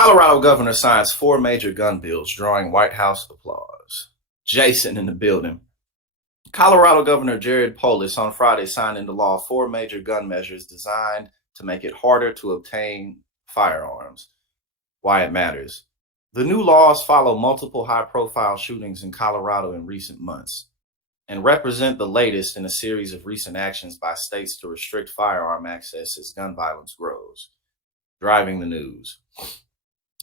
Colorado governor signs four major gun bills, drawing White House applause. Jason in the building. Colorado Governor Jared Polis on Friday signed into law four major gun measures designed to make it harder to obtain firearms. Why it matters. The new laws follow multiple high-profile shootings in Colorado in recent months and represent the latest in a series of recent actions by states to restrict firearm access as gun violence grows, driving the news.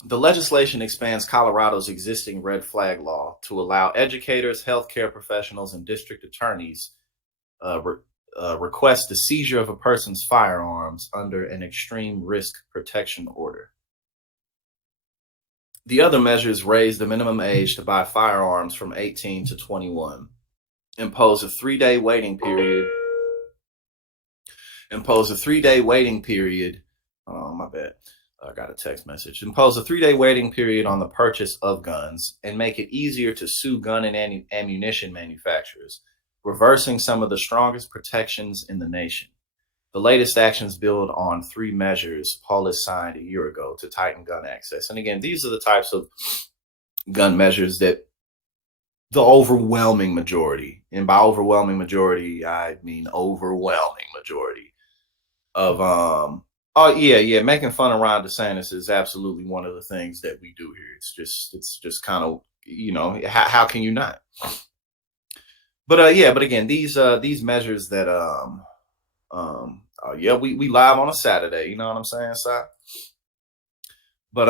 The legislation expands Colorado's existing red flag law to allow educators, healthcare professionals, and district attorneys request the seizure of a person's firearms under an extreme risk protection order. The other measures raise the minimum age to buy firearms from 18 to 21, impose a three-day waiting period. Oh, my bad. I got a text message. Impose a three-day waiting period on the purchase of guns and make it easier to sue gun and ammunition manufacturers, reversing some of the strongest protections in the nation. The latest actions build on three measures Polis signed a year ago to tighten gun access. And again, these are the types of gun measures that the overwhelming majority, and by overwhelming majority, I mean overwhelming majority of making fun of Ron DeSantis is absolutely one of the things that we do here. It's just kind of, how can you not? But again, these measures that we live on a Saturday, you know what I'm saying, Si? But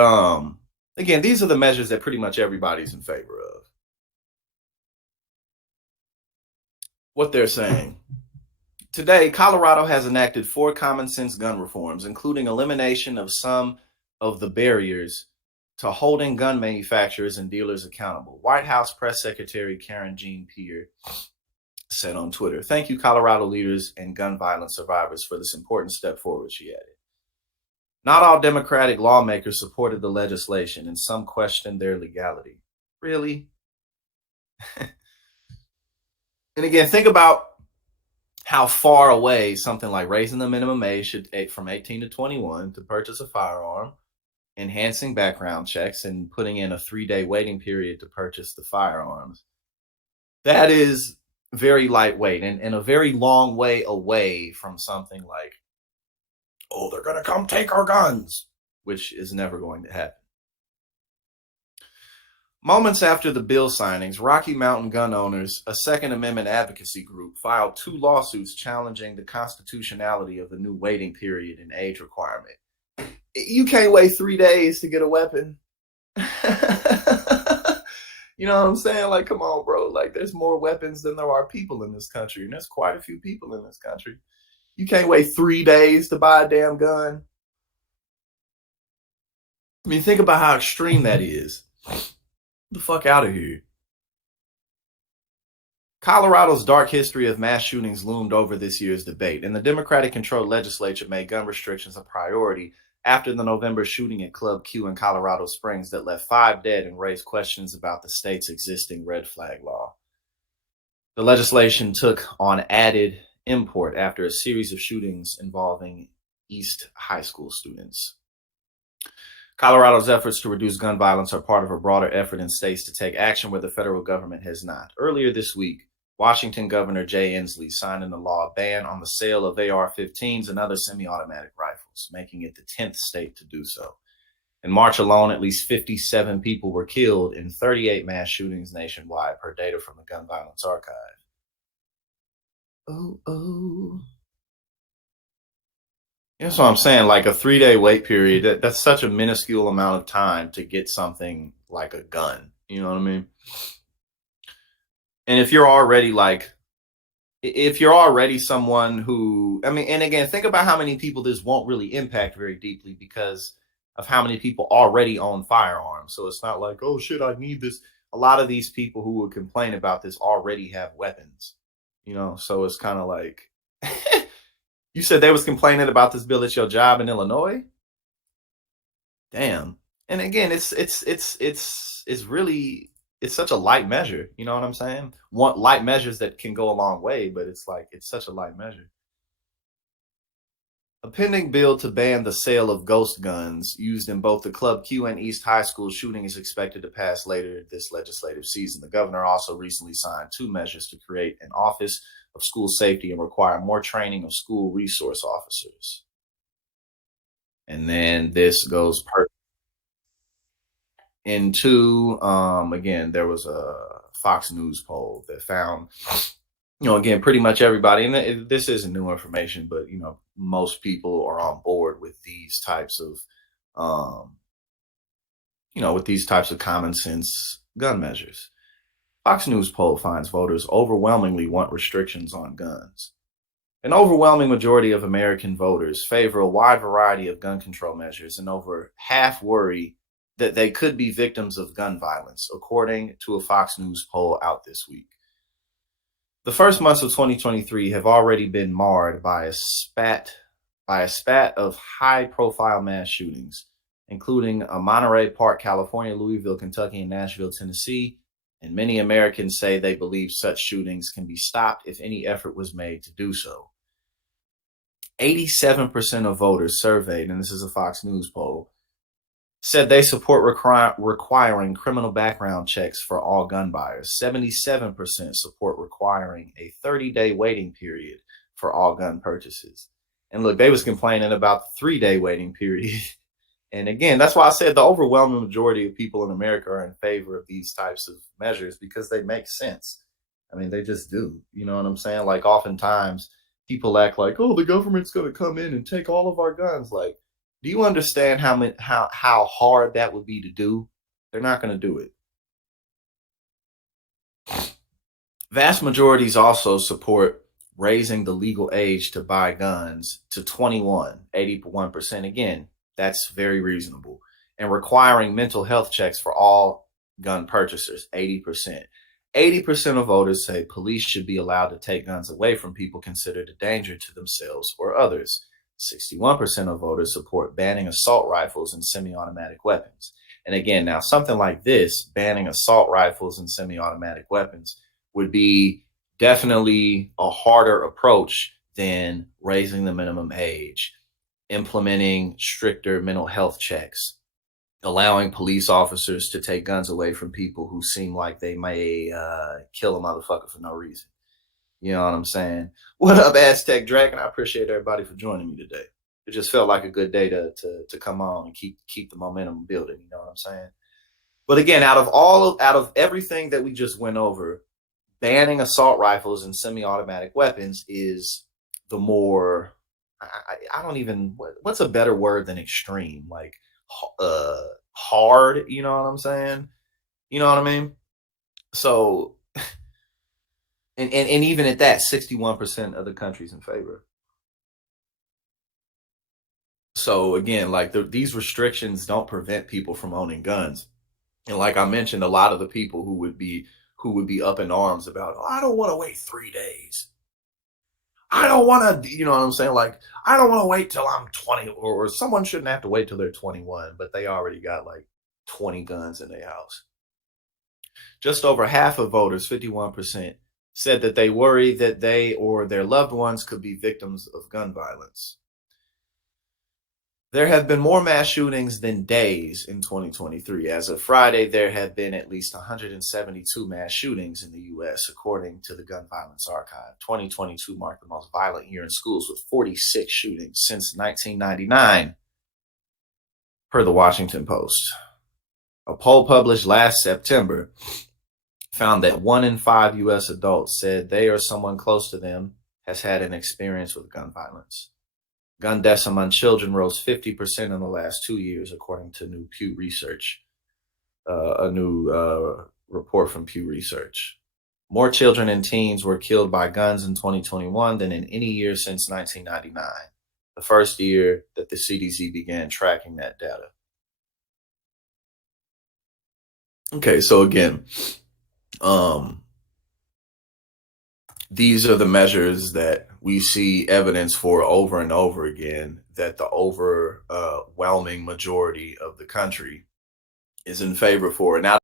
again, these are the measures that pretty much everybody's in favor of. What they're saying. Today, Colorado has enacted four common sense gun reforms, including elimination of some of the barriers to holding gun manufacturers and dealers accountable. White House Press Secretary Karen Jean-Pierre said on Twitter, "Thank you, Colorado leaders and gun violence survivors, for this important step forward," she added. Not all Democratic lawmakers supported the legislation, and some questioned their legality. Really? And again, think about how far away something like raising the minimum age from 18 to 21 to purchase a firearm, enhancing background checks, and putting in a 3-day waiting period to purchase the firearms. That is very lightweight and a very long way away from something like, oh, they're going to come take our guns, which is never going to happen. Moments after the bill signings, Rocky Mountain Gun Owners, a Second Amendment advocacy group, filed two lawsuits challenging the constitutionality of the new waiting period and age requirement. You can't wait 3 days to get a weapon. You know what I'm saying? Like, come on, bro. Like, there's more weapons than there are people in this country, and there's quite a few people in this country. You can't wait 3 days to buy a damn gun. I mean, think about how extreme that is. The fuck out of here. Colorado's dark history of mass shootings loomed over this year's debate, and the Democratic-controlled legislature made gun restrictions a priority after the November shooting at Club Q in Colorado Springs that left 5 dead and raised questions about the state's existing red flag law. The legislation took on added import after a series of shootings involving East High School students. Colorado's efforts to reduce gun violence are part of a broader effort in states to take action where the federal government has not. Earlier this week, Washington Governor Jay Inslee signed into law a ban on the sale of AR-15s and other semi-automatic rifles, making it the 10th state to do so. In March alone, at least 57 people were killed in 38 mass shootings nationwide, per data from the Gun Violence Archive. Oh. That's what I'm saying. Like a 3-day wait period, that's such a minuscule amount of time to get something like a gun. You know what I mean? And if you're already someone who, and again, think about how many people this won't really impact very deeply because of how many people already own firearms. So it's not like, oh shit, I need this. A lot of these people who would complain about this already have weapons, so it's kind of like, you said they was complaining about this bill at your job in Illinois? Damn. And again, it's such a light measure. You know what I'm saying? Light measures that can go a long way, but it's such a light measure. A pending bill to ban the sale of ghost guns used in both the Club Q and East High School shooting is expected to pass later this legislative season. The governor also recently signed 2 measures to create an Office of School Safety and require more training of school resource officers. And then this goes into, again, there was a Fox News poll that found, again, pretty much everybody, and this isn't new information, but, most people are on board with these types of, with these types of common sense gun measures. Fox News poll finds voters overwhelmingly want restrictions on guns. An overwhelming majority of American voters favor a wide variety of gun control measures, and over half worry that they could be victims of gun violence, according to a Fox News poll out this week. The first months of 2023 have already been marred by a spat of high-profile mass shootings, including Monterey Park, California, Louisville, Kentucky, and Nashville, Tennessee. And many Americans say they believe such shootings can be stopped if any effort was made to do so. 87% of voters surveyed, and this is a Fox News poll, said they support requiring criminal background checks for all gun buyers. 77% support requiring a 30-day waiting period for all gun purchases. And look, they was complaining about the 3-day waiting period. And again, that's why I said the overwhelming majority of people in America are in favor of these types of measures because they make sense. I mean, they just do. You know what I'm saying? Like, oftentimes people act like, oh, the government's going to come in and take all of our guns. Like, do you understand how hard that would be to do? They're not going to do it. Vast majorities also support raising the legal age to buy guns to 21, 81%. Again, that's very reasonable. And requiring mental health checks for all gun purchasers, 80%. 80% of voters say police should be allowed to take guns away from people considered a danger to themselves or others. 61% of voters support banning assault rifles and semi-automatic weapons. And again, now something like this, banning assault rifles and semi-automatic weapons, would be definitely a harder approach than raising the minimum age, implementing stricter mental health checks, allowing police officers to take guns away from people who seem like they may kill a motherfucker for no reason. You know what I'm saying? What up, Aztec Dragon? I appreciate everybody for joining me today. It just felt like a good day to come on and keep the momentum building. You know what I'm saying? But again, out of everything that we just went over, banning assault rifles and semi-automatic weapons is the more, I don't even, what's a better word than extreme? Like, hard, you know what I'm saying? You know what I mean? So, and even at that, 61% of the country's in favor. So again, like these restrictions don't prevent people from owning guns. And like I mentioned, a lot of the people who would be up in arms about, oh, I don't want to wait 3 days. I don't want to, you know what I'm saying? Like, I don't want to wait till I'm 20, or someone shouldn't have to wait till they're 21, but they already got like 20 guns in their house. Just over half of voters, 51%, said that they worry that they or their loved ones could be victims of gun violence. There have been more mass shootings than days in 2023. As of Friday, there have been at least 172 mass shootings in the U.S., according to the Gun Violence Archive. 2022 marked the most violent year in schools with 46 shootings since 1999, per the Washington Post. A poll published last September found that 1 in 5 U.S. adults said they or someone close to them has had an experience with gun violence. Gun deaths among children rose 50% in the last 2 years, according to new Pew Research, a new report from Pew Research. More children and teens were killed by guns in 2021 than in any year since 1999, the first year that the CDC began tracking that data. Okay, so again, these are the measures that we see evidence for over and over again, that the overwhelming majority of the country is in favor for. And now